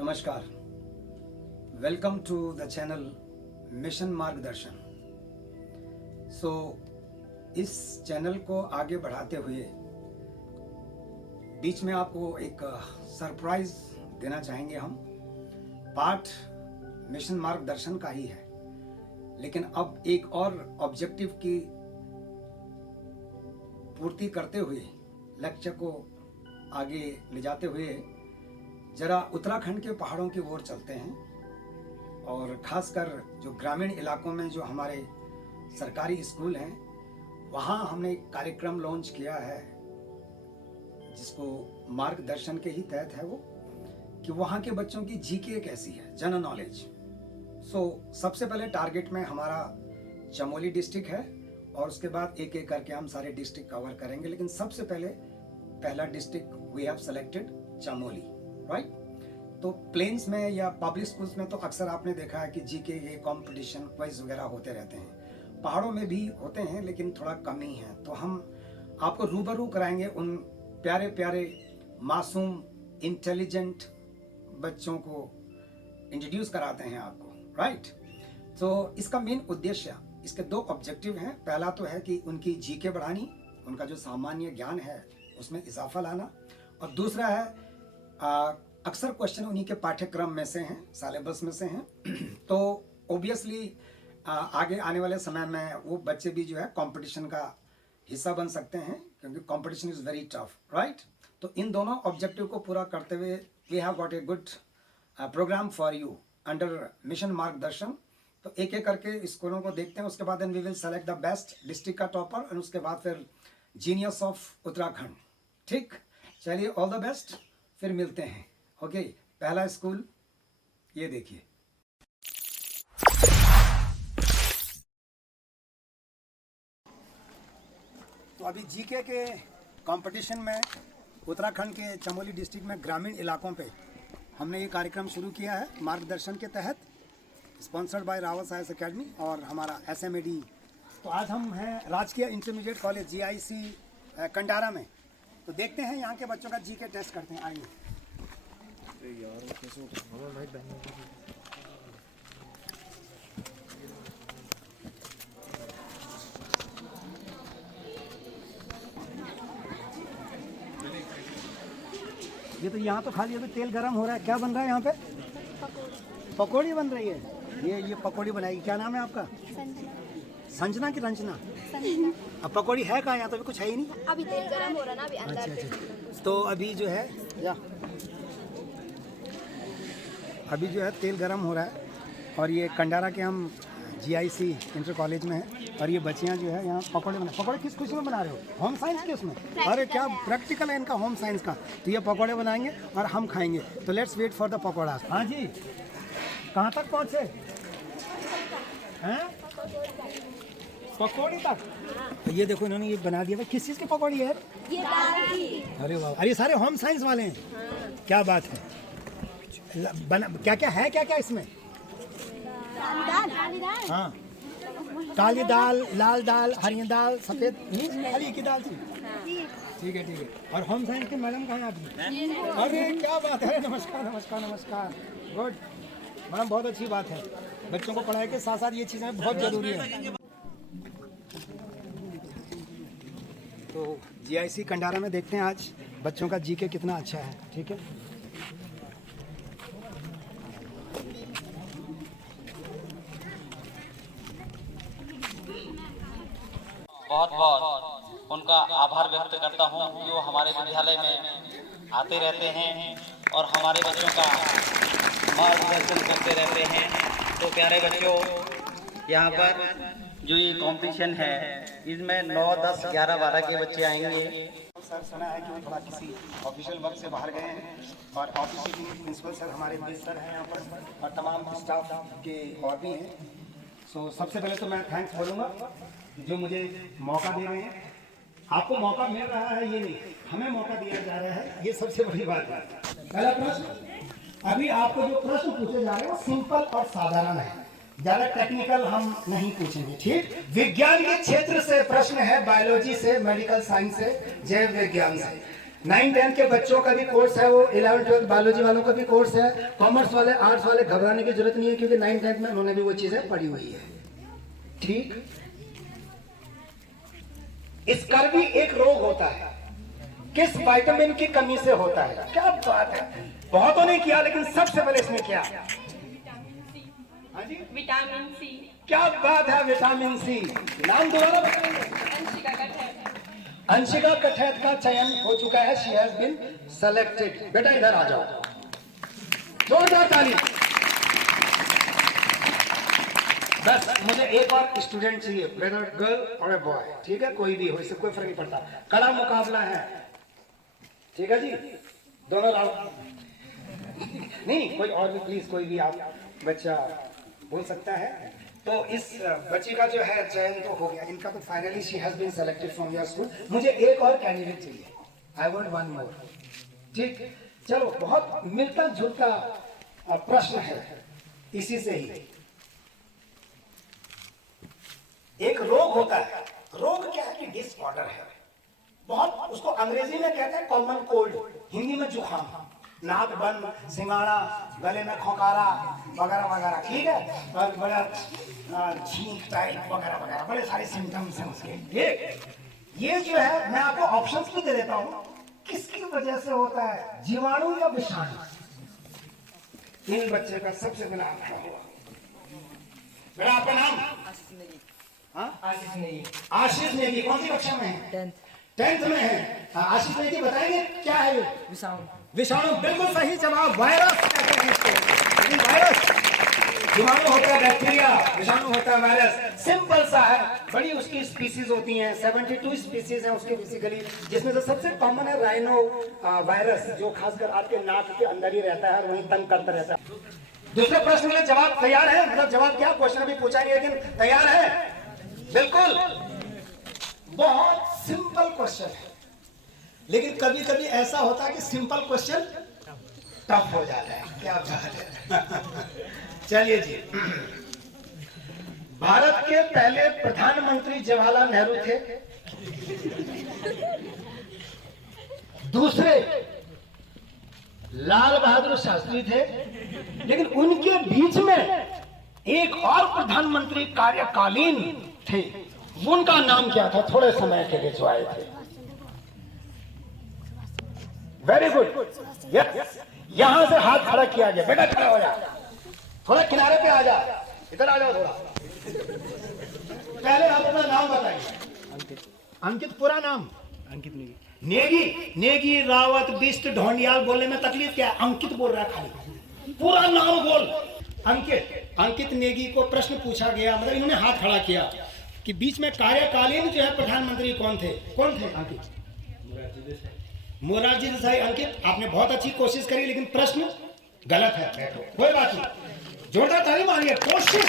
नमस्कार, welcome to the channel mission Margdarshan. इस channel को आगे बढ़ाते हुए बीच में आपको एक सरप्राइज देना चाहेंगे। हम पाठ मिशन मार्गदर्शन का ही है, लेकिन अब एक और ऑब्जेक्टिव की पूर्ति करते हुए लक्ष्य को आगे ले जाते हुए जरा उत्तराखंड के पहाड़ों की ओर चलते हैं और खासकर जो ग्रामीण इलाकों में जो हमारे सरकारी स्कूल हैं वहाँ हमने एक कार्यक्रम लॉन्च किया है जिसको मार्गदर्शन के ही तहत है वो कि वहाँ के बच्चों की जीके कैसी है, जनरल नॉलेज। सबसे पहले टारगेट में हमारा चमोली डिस्ट्रिक्ट है और उसके बाद एक एक करके हम सारे डिस्ट्रिक्ट कवर करेंगे, लेकिन सबसे पहले पहला district we have selected Chamoli, right. तो प्लेन्स में या पब्लिक स्कूल्स में तो अक्सर आपने देखा है कि जीके ये कंपटीशन क्विज वगैरह होते रहते हैं, पहाड़ों में भी होते हैं लेकिन थोड़ा कम ही है। तो हम आपको रूबरू कराएंगे उन प्यारे प्यारे मासूम इंटेलिजेंट बच्चों को इंट्रोड्यूस कराते हैं आपको, राइट। तो इसका मेन उद्देश्य, इसके दो ऑब्जेक्टिव हैं। पहला तो है कि उनकी जीके बढ़ानी, उनका जो सामान्य ज्ञान है उसमें इजाफा लाना, और दूसरा है अक्सर क्वेश्चन उन्हीं के पाठ्यक्रम में से हैं, सिलेबस में से हैं। तो ऑब्वियसली आगे आने वाले समय में वो बच्चे भी जो है कंपटीशन का हिस्सा बन सकते हैं, क्योंकि competition is very tough, right. तो इन दोनों ऑब्जेक्टिव को पूरा करते हुए we have got a good programme for you under mission Margdarshan. तो एक एक करके स्कूलों को देखते हैं, उसके बाद we will select the best district का टॉपर और उसके बाद फिर जीनियस ऑफ उत्तराखंड। ठीक, चलिए, ऑल द बेस्ट, फिर मिलते हैं। ओके, पहला स्कूल ये देखिए। तो अभी जीके के कंपटीशन में उत्तराखंड के चमोली डिस्ट्रिक्ट में ग्रामीण इलाकों पे हमने ये कार्यक्रम शुरू किया है मार्गदर्शन के तहत, sponsored by Rawat science academy और हमारा SMAD। तो आज हम हैं राजकीय इंटरमीडिएट कॉलेज GIC कंडारा में। तो देखते हैं यहाँ के बच्चों का जीके टेस्ट करते हैं, आइए। ये तो यहाँ तो खाली अभी तेल गरम हो रहा है। क्या बन रहा है यहाँ पे? पकौड़ी बन रही है। ये पकौड़ी बनाएगी। क्या नाम है आपका? संजना की रंजना? अब पकौड़ी है कहाँ? यहाँ तो अभी कुछ है ही नहीं। अभी तेल गरम हो रहा ना, अभी अंदर। अच्छा। तो अभी जो है तेल गरम हो रहा है और ये कंडारा के हम GIC इंटर कॉलेज में है और ये बच्चियाँ जो है यहाँ पकौड़े किस खुशी में बना रहे हो? होम साइंस के उसमें? अरे क्या प्रैक्टिकल है इनका होम साइंस का। तो ये पकौड़े बनाएंगे और हम खाएंगे। तो let's wait for the pakora. हाँ जी, कहाँ तक पहुँचे हैं? पकौड़ी तक। तो ये देखो इन्होंने ये बना दिया। किस चीज़ की पकौड़ी है? ये दाल की। अरे वाह, अरे सारे होम साइंस वाले हैं। क्या बात है। क्या क्या है, क्या क्या इसमें? हाँ, काली दाल, लाल दाल, हरी दाल, सफ़ेद हरी की दाल थी। ठीक है ठीक है। और होम साइंस के मैडम कहाँ हैं आपकी? अरे क्या बात है। नमस्कार नमस्कार नमस्कार। गुड मैडम, बहुत अच्छी बात है। बच्चों को पढ़ाई के साथ साथ ये चीज़ें बहुत ज़रूरी है। तो GIC कंडारा में देखते हैं आज बच्चों का जीके कितना अच्छा है। ठीक है, बहुत बहुत उनका आभार व्यक्त करता हूं कि वो हमारे विद्यालय में आते रहते हैं और हमारे बच्चों का मार्गदर्शन करते रहते हैं। तो प्यारे बच्चों, यहाँ पर जो ये कंपटीशन है इसमें 9, 10, 11, 12 के बच्चे आएंगे। सर सुना है कि वो थोड़ा किसी ऑफिशियल वर्क से बाहर गए हैं और ऑफिस के प्रिंसिपल सर हमारे बीच सर हैं यहाँ पर और तमाम स्टाफ के और भी हैं। सबसे पहले तो मैं थैंक्स बोलूँगा जो मुझे मौका दे रहे हैं। आपको मौका मिल रहा है, ये नहीं हमें मौका दिया जा रहा है, ये सबसे बड़ी बात है। पहला प्रश्न, अभी आपको जो प्रश्न पूछे जा रहे हैं वो सिंपल और साधारण है, ज्यादा टेक्निकल हम नहीं पूछेंगे। ठीक, विज्ञान के क्षेत्र से प्रश्न है, बायोलॉजी से, मेडिकल साइंस से, जैव विज्ञान से। 9-10 के बच्चों का भी कोर्स है, वो 11-12 बायोलॉजी वालों का भी कोर्स है, कॉमर्स वाले, आर्ट्स वाले, घबराने की जरूरत नहीं है क्योंकि 9-10 में उन्होंने भी वो चीजें पढ़ी हुई है। ठीक, स्कर्वी एक रोग होता है, किस विटामिन की कमी से होता है? क्या बात है, बहुतों ने किया लेकिन सबसे पहले इसने किया। हाँ जी, विटामिन सी। क्या बात है, विटामिन सी। नाम दोबारा बताएंगे? अंशिका कठैत। अंशिका कठैत का चयन हो चुका है, शी हैज बीन सेलेक्टेड। बेटा इधर आ जाओ, जोरदार ताली। बस मुझे एक और स्टूडेंट चाहिए, वेदर गर्ल और बॉय, ठीक है, कोई भी हो, इससे कोई फर्क नहीं पड़ता, कड़ा मुकाबला है, ठीक है जी, दोनों राउंड। नहीं, कोई और भी प्लीज, कोई भी आप बच्चा बोल सकता है। तो इस बच्ची का जो है चयन तो हो गया, इनका तो finally she has been selected from your school. मुझे एक और कैंडिडेट चाहिए, आई वांट वन मोर। ठीक, चलो, बहुत मिलता जुलता प्रश्न है, इसी से ही। एक रोग होता है, रोग क्या है कि डिसऑर्डर है, बहुत, उसको अंग्रेजी में कहते हैं कॉमन कोल्ड, हिंदी में जुकाम, नाक बंद, सिंगाड़ा, गले में खोकारा वगैरह वगैरह, ठीक है, और बड़ा छींक टाइप वगैरह वगैरह, बड़े सारे सिम्टम्स हैं उसके। ये जो है, मैं आपको ऑप्शंस भी दे देता हूँ, किसकी वजह से होता है, जीवाणु या विषाणु? इन बच्चे का सबसे पहले आपका हुआ, बेटा आपका नाम? आशीष नेगी। आशीष नेगी, कौन सी कक्षा में है? 10th में है। आशीष नेगी बताएंगे क्या है ये? विषाणु। विषाणु, बिल्कुल सही जवाब, वायरस कहते हैं इसको। वायरस, जीवाणु होता है बैक्टीरिया, विषाणु होता है वायरस, सिंपल सा है। बड़ी उसकी स्पीसीज होती हैं, 72 स्पीसीज हैं उसके बेसिकली, जिसमें से सबसे कॉमन है राइनो वायरस, जो खासकर आपके नाक के अंदर ही रहता है और वहीं तंग करता रहता है। दूसरे प्रश्न के लिए जवाब तैयार है? मतलब जवाब क्या, क्वेश्चन अभी पूछा नहीं लेकिन तैयार है? बिल्कुल, बहुत सिंपल क्वेश्चन है, लेकिन कभी कभी ऐसा होता है कि सिंपल क्वेश्चन टफ हो जाता है। क्या बात है। चलिए जी, भारत के पहले प्रधानमंत्री जवाहरलाल नेहरू थे, दूसरे लाल बहादुर शास्त्री थे, लेकिन उनके बीच में एक और प्रधानमंत्री कार्यकालीन थे, उनका नाम क्या था? थोड़े समय के लिए जो आए थे। वेरी गुड, यस, यहां से हाथ खड़ा किया गया, बेटा खड़ा हो जा, थोड़ा किनारे पे आ जा, इधर आ जाओ थोड़ा। पहले आप अपना नाम बताइए। अंकित, पूरा नाम? अंकित नेगी। नेगी, नेगी, रावत, बिष्ट, ढोंडियाल बोलने में तकलीफ क्या है? अंकित बोल रहा है, खाली पूरा नाम बोल। अंकित, अंकित नेगी को प्रश्न पूछा गया, मतलब इन्होंने हाथ खड़ा किया कि बीच में कार्यकालीन जो है प्रधानमंत्री कौन थे? कौन थे अंकित? मोरारजी देसाई। अंकित, आपने बहुत अच्छी कोशिश करी, लेकिन प्रश्न गलत है। बैठो, कोई बात नहीं, जोरदार ताली मारिए। कोशिश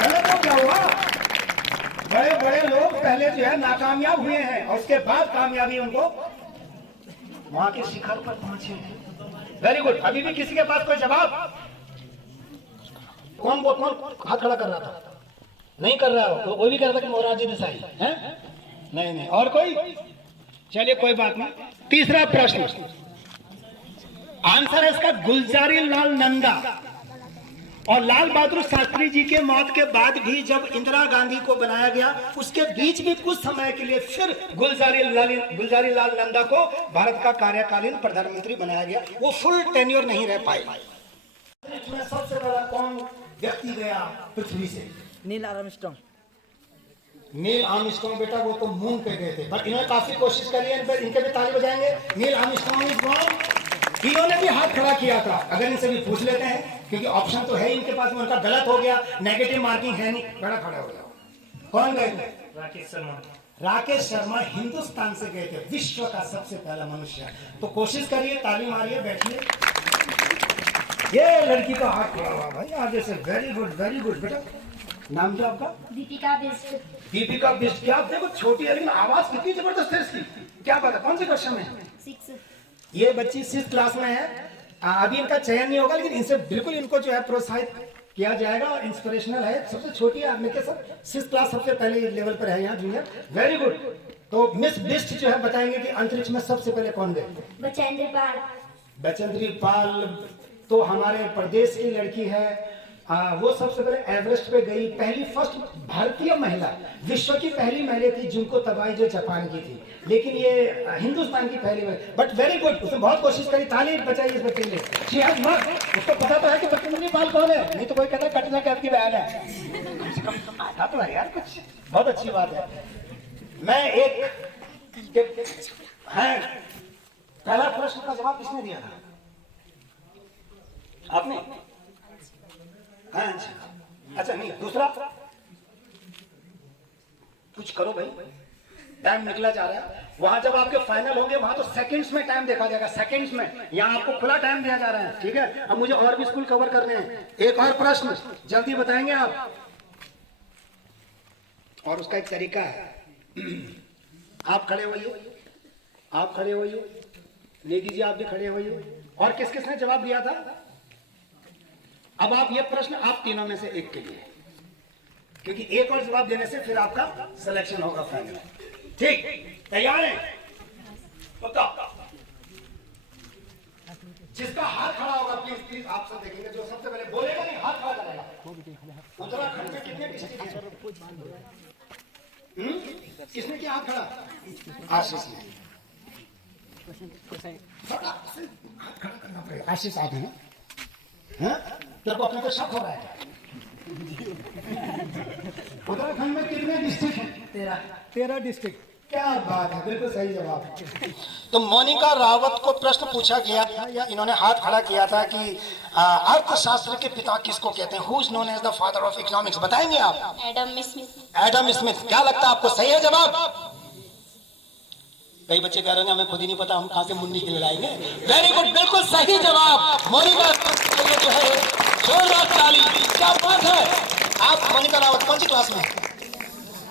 गलत हो क्या हुआ? बड़े बड़े लोग पहले जो है नाकामयाब हुए हैं और उसके बाद कामयाबी उनको वहां के शिखर पर पहुंचे। Very good. अभी भी किसी के पास कोई जवाब? कौन हाथ खड़ा कर रहा था? नहीं कर रहा हो तो कोई भी कह रहा था कि मोरारजी देसाई है? नहीं नहीं, और कोई? चलिए कोई बात नहीं। तीसरा प्रश्न, आंसर है इसका गुलजारी लाल नंदा। और लाल बहादुर शास्त्री जी के मौत के बाद भी जब इंदिरा गांधी को बनाया गया, उसके बीच भी कुछ समय के लिए फिर गुलजारी लाल नंदा को भारत का कार्यकालीन प्रधानमंत्री बनाया गया। वो फुल टेन्योर नहीं रह पाए। सबसे बड़ा कौन व्यक्ति गया पृथ्वी से? Neil Armstrong. नील आर्मस्ट्रांग, बेटा वो तो मून पे गए थे, पर इन्होंने काफी कोशिश करी है, इनके भी ताली बजाएंगे। Neil Armstrong is gone. इन्होंने भी हाथ खड़ा किया था, अगर इनसे भी पूछ लेते हैं, क्योंकि ऑप्शन तो है इनके पास में, उनका गलत हो गया, नेगेटिव मार्किंग है नहीं। बड़ा खड़ा हो गया। कौन गए थे? राकेश शर्मा। राकेश शर्मा हिंदुस्तान से गए थे, विश्व का सबसे पहला मनुष्य। तो कोशिश करिए, ताली मारिए, बैठिए। ये लड़की का हाथ खड़ा हुआ भाई आगे से। Very good, very good. बेटा नाम क्या आपका? दीपिका बिष्ट। दीपिका बिष्ट। क्या आप देखो छोटी है लेकिन आवाज कितनी जबरदस्त है इसकी। क्या बात है, कौन सी कक्षा में है? 6। ये बच्ची 6th क्लास में है। अभी इनका चयन नहीं होगा, लेकिन इनसे बिल्कुल इनको जो है प्रोत्साहित किया जाएगा और इंस्पिरेशनल है। सबसे छोटी है आपने के सब 6th क्लास सबसे पहले लेवल पर है यहाँ जूनियर। Very good. तो मिस बिस्ट जो है बताएंगे कि अंतरिक्ष में सबसे पहले कौन गए? बचेंद्र पाल। बचेंद्री पाल तो हमारे प्रदेश की लड़की है। वो सबसे पहले एवरेस्ट पे गई, पहली फर्स्ट भारतीय महिला, विश्व की पहली महिला थी जिनको तबाही जो जापान की थी, लेकिन ये हिंदुस्तान की पहली महिला। बट वेरी गुड, उसने बहुत कोशिश करी। ताली बचाई इस बच्चे ने। She has work. उसको पता तो है कि बचेंद्री पाल कौन है, नहीं तो कोई कहता है कटना कैफ की बहन है। आता तो है यार कुछ, बहुत अच्छी बात है। मैं पहला प्रश्न का जवाब किसने दिया था? आपने? हाँ अच्छा, नहीं दूसरा कुछ करो भाई, टाइम निकला जा रहा है। वहां जब आपके फाइनल होंगे वहां तो सेकंड्स में टाइम देखा जाएगा, सेकंड्स में। यहाँ आपको खुला टाइम दिया जा रहा है, ठीक है। अब मुझे और भी स्कूल कवर करने हैं। एक और प्रश्न जल्दी बताएंगे आप, और उसका एक तरीका है। आप खड़े होइए, आप खड़े होइए, नेगी जी आप भी खड़े होइए। और किस किसने जवाब दिया था? अब आप ये प्रश्न आप तीनों में से एक के लिए, क्योंकि एक और जवाब देने से फिर आपका सिलेक्शन होगा फाइनल। ठीक, तैयार है? पक्का? जिसका हाथ खड़ा होगा प्लीज प्लीज आप सब देखेंगे, जो सबसे पहले बोलेगा नहीं हाथ खड़ा करेगा। उत्तराखंड में कितने डिस्ट्रिक्ट हैं? किसने किया हाथ खड़ा? आशीष ने। हाथ खड़ा करना पड़ेगा। आशीष आप हैं? तेरे को अपने पे शक हो रहा है? उत्तराखंड में कितने डिस्ट्रिक्ट हैं? 13 डिस्ट्रिक्ट। क्या बात है, बिल्कुल सही जवाब। तो मोनिका रावत को प्रश्न पूछा गया था, या इन्होंने हाथ खड़ा किया था कि अर्थशास्त्र के पिता किसको कहते हैं? Who is known as the father of economics? बताएंगे आप? Adam Smith. Adam Smith. क्या लगता है आपको, सही है जवाब? कई बच्चे कह रहे हैं हमें खुद ही नहीं पता, हम कहां से मुंडी खिलाएंगे। वेरी गुड, बिल्कुल सही जवाब। मोनिका जो है जोरदार ताली। क्या बात है। आप मोनिका रावत कौन सी क्लास में?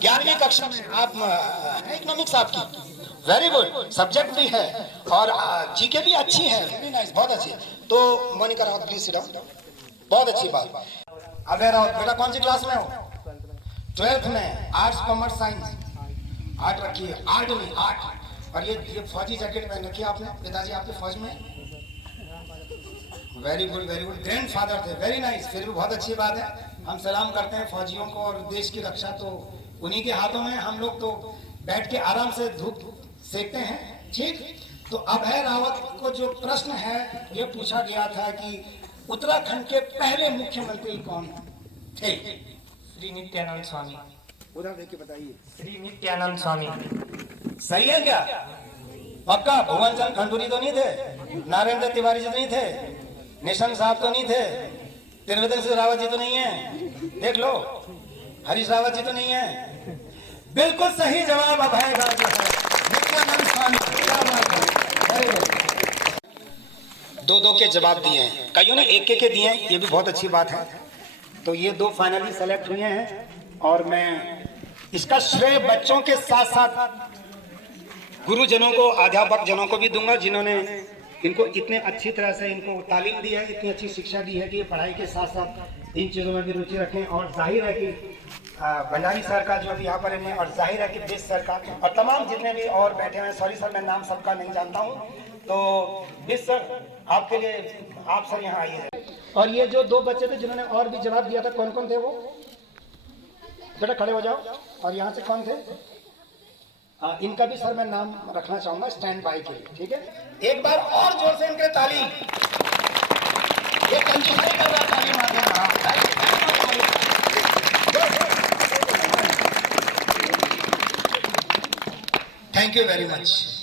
11वीं कक्षा में। आप इकोनॉमिक्स आपकी? Very good. सब्जेक्ट भी है और जीके भी अच्छी है। वेरी नाइस, बहुत अच्छी। तो Monika Rawat please sit down. बहुत अच्छी बात। अबे रावत बेटा कौन सी क्लास में हो? 12th में। Arts commerce science? आर्ट रखिए। आर्ट नहीं, आर्ट। और ये फौजी जैकेट पहन रखी है आपने, पिताजी आपके फौज में? Very good very good. Grandfather थे, वेरी नाइस। फिर भी बहुत अच्छी बात है। हम सलाम करते हैं फौजियों को, और देश की रक्षा तो उन्हीं के हाथों में। हम लोग तो बैठ के आराम से धूप सेकते हैं। ठीक, तो अभय रावत को जो प्रश्न है ये पूछा गया था कि उत्तराखंड के पहले मुख्यमंत्री कौन थे? श्री नित्यानंद स्वामी। उधर देख के बताइए। श्री नित्यानंद स्वामी। सही है क्या? पक्का? भुवन चंद खंडूरी तो नहीं थे? नारायण दत्त तिवारी जी तो नहीं थे? निशंक साहब तो नहीं थे? त्रिवेंद्र सिंह रावत जी तो नहीं है? देख लो, हरीश रावत जी तो नहीं है? बिल्कुल सही जवाब अभय का जो है नित्यानंद स्वामी। क्या बात है। दो के जवाब दिए हैं, कईयों ने एक के दिए हैं, ये भी बहुत अच्छी बात है। तो ये 2 फाइनली सेलेक्ट हुए हैं, और मैं इसका श्रेय बच्चों के साथ साथ गुरुजनों को, अध्यापक जनों को भी दूंगा, जिन्होंने इनको इतने अच्छी तरह से इनको तालीम दी है, इतनी अच्छी शिक्षा दी है कि ये पढ़ाई के साथ साथ इन चीज़ों में भी रुचि रखें। और जाहिर है कि भंडारी सर का जो भी यहाँ पर है, और जाहिर है कि देश सर का, और तमाम जितने भी और बैठे हुए हैं, सॉरी सर मैं नाम सबका नहीं जानता हूँ। तो बिस सर आपके लिए, आप सर यहाँ आइए। और ये जो 2 बच्चे थे जिन्होंने और भी जवाब दिया था, कौन कौन थे वो? बेटा खड़े हो जाओ। और यहाँ से कौन थे? इनका भी सर मैं नाम रखना चाहूंगा स्टैंड बाय के लिए, ठीक है। एक बार और जोर से इनके ताली। ये कंजूसाई कर रहा, ताली मार देना। Thank you very much.